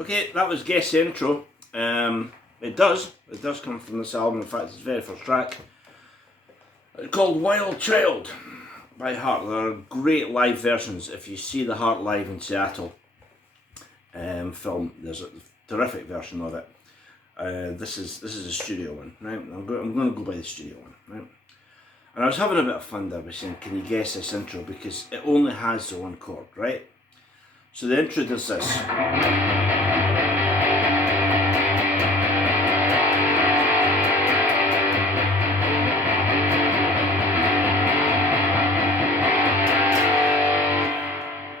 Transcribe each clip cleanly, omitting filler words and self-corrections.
Okay, that was Guess the Intro. It does come from this album. In fact, it's the very first track. It's called Wild Child by Heart. There are great live versions. If you see the Heart live in Seattle film, there's a terrific version of it. This is a studio one, right? I'm going to go by the studio one, right? And I was having a bit of fun there by saying, can you guess this intro? Because it only has the one chord, right? So the intro does this.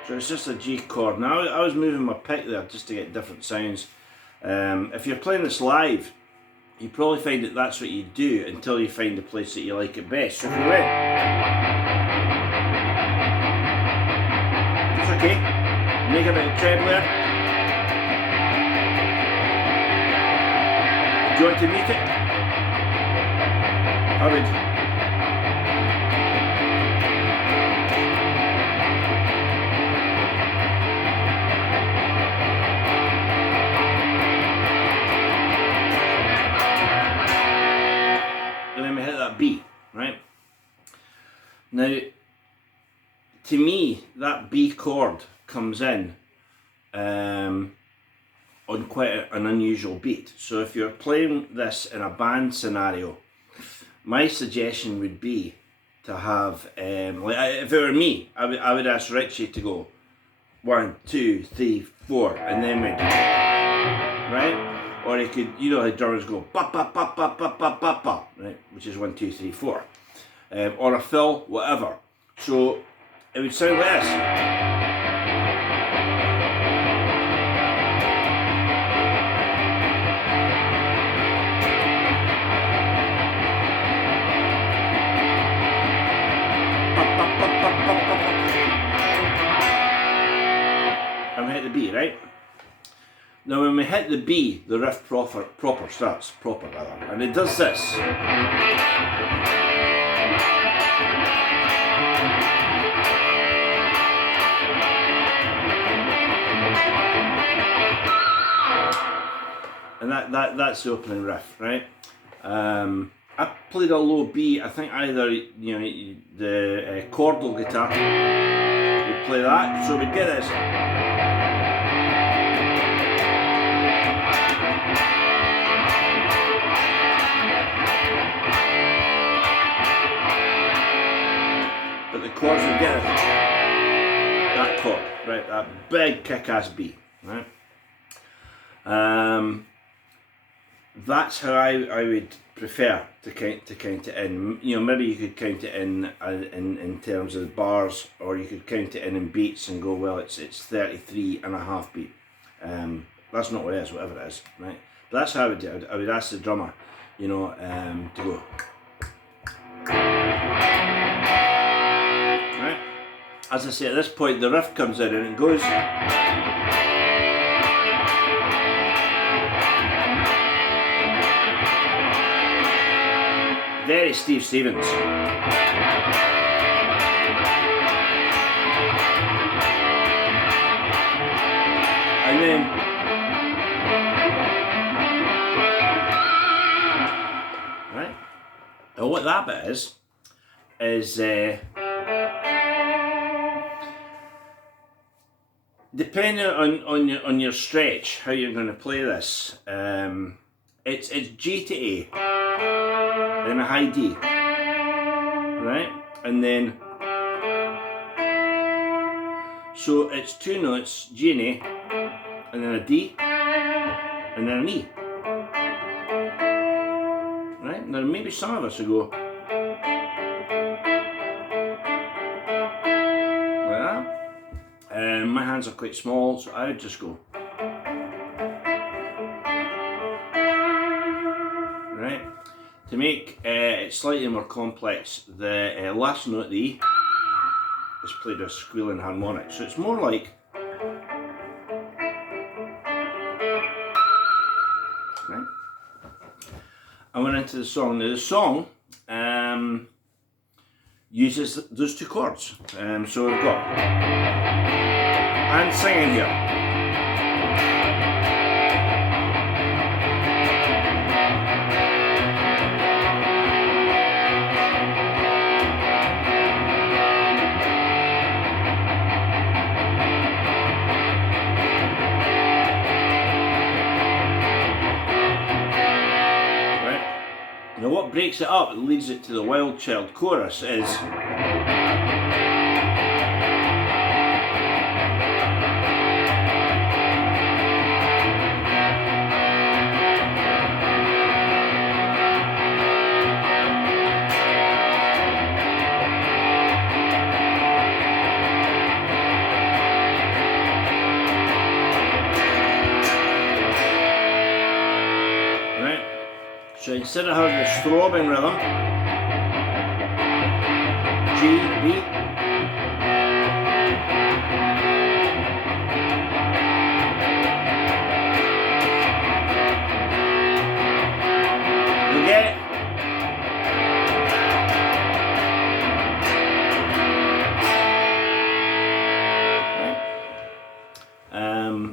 So it's just a G chord. Now I was moving my pick there just to get different sounds. If you're playing this live, you probably find that that's what you do until you find the place that you like it best. So if you went, it's okay, make a bit of treble there. Do you want to mute it? I would. B, right? Now, to me, that B chord comes in on quite an unusual beat. So if you're playing this in a band scenario, my suggestion would be to have, if it were me, I would ask Richie to go 1, 2, 3, 4, and then we'd, right? Or he could, you know how drummers go, ba ba ba ba ba ba ba ba, right? Which is 1, 2, 3, 4. Or a fill, whatever. So it would sound like this. And we hit the B, right? Now when we hit the B, the riff proper starts, and it does this. And that's the opening riff, right? I played a low B. I think either the chordal guitar would play that, so we'd get this. But the chords would get it. That chord, right? That big kick-ass B, right? That's how I would prefer to count it in. You know, maybe you could count it in terms of bars, or you could count it in beats and go, well, it's 33.5 beat. That's not what it is, whatever it is, right? But that's how I would do it. I would ask the drummer, you know, to go. Right? As I say, at this point, the riff comes in and it goes. Very Steve Stevens. And then right? And what that bit is depending on your stretch, how you're going to play this, it's G to A. Then a high D, right? And then, so it's 2 notes, G and A, and then a D, and then an E. Right? Now maybe some of us will go like that. My hands are quite small, so I would just go. Right? To make it slightly more complex, the last note, the E, is played with a squealing harmonic. So it's more like, right? I went into the song. Now the song uses those 2 chords. So we've got, and singing here. what breaks it up, leads it to the Wild Child chorus is so instead of having the throbbing rhythm, G, B, you get it?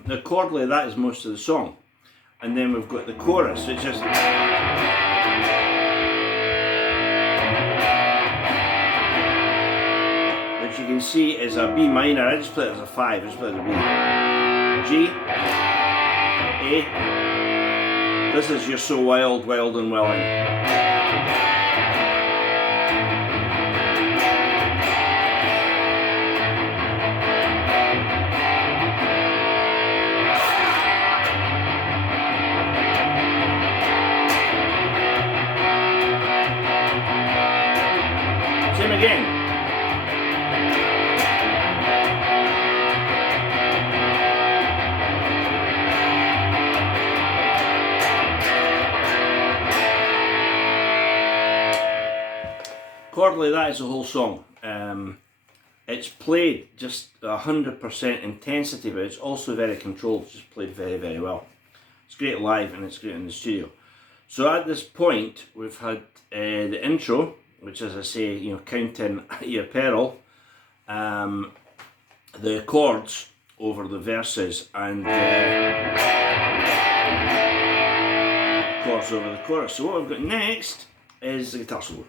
The chordally, that is most of the song. And then we've got the chorus, which is which you can see is a B minor. I just play it as a 5, I just play it as a B. G, A. This is You're So Wild, Wild and Willing. Same again. Chordally, that is the whole song. It's played just 100% intensity, but it's also very controlled. It's just played very, very well. It's great live and it's great in the studio. So at this point, we've had the intro, which, as I say, you know, counting at your peril, the chords over the verses, and chords over the chorus. So what we've got next is the guitar solo.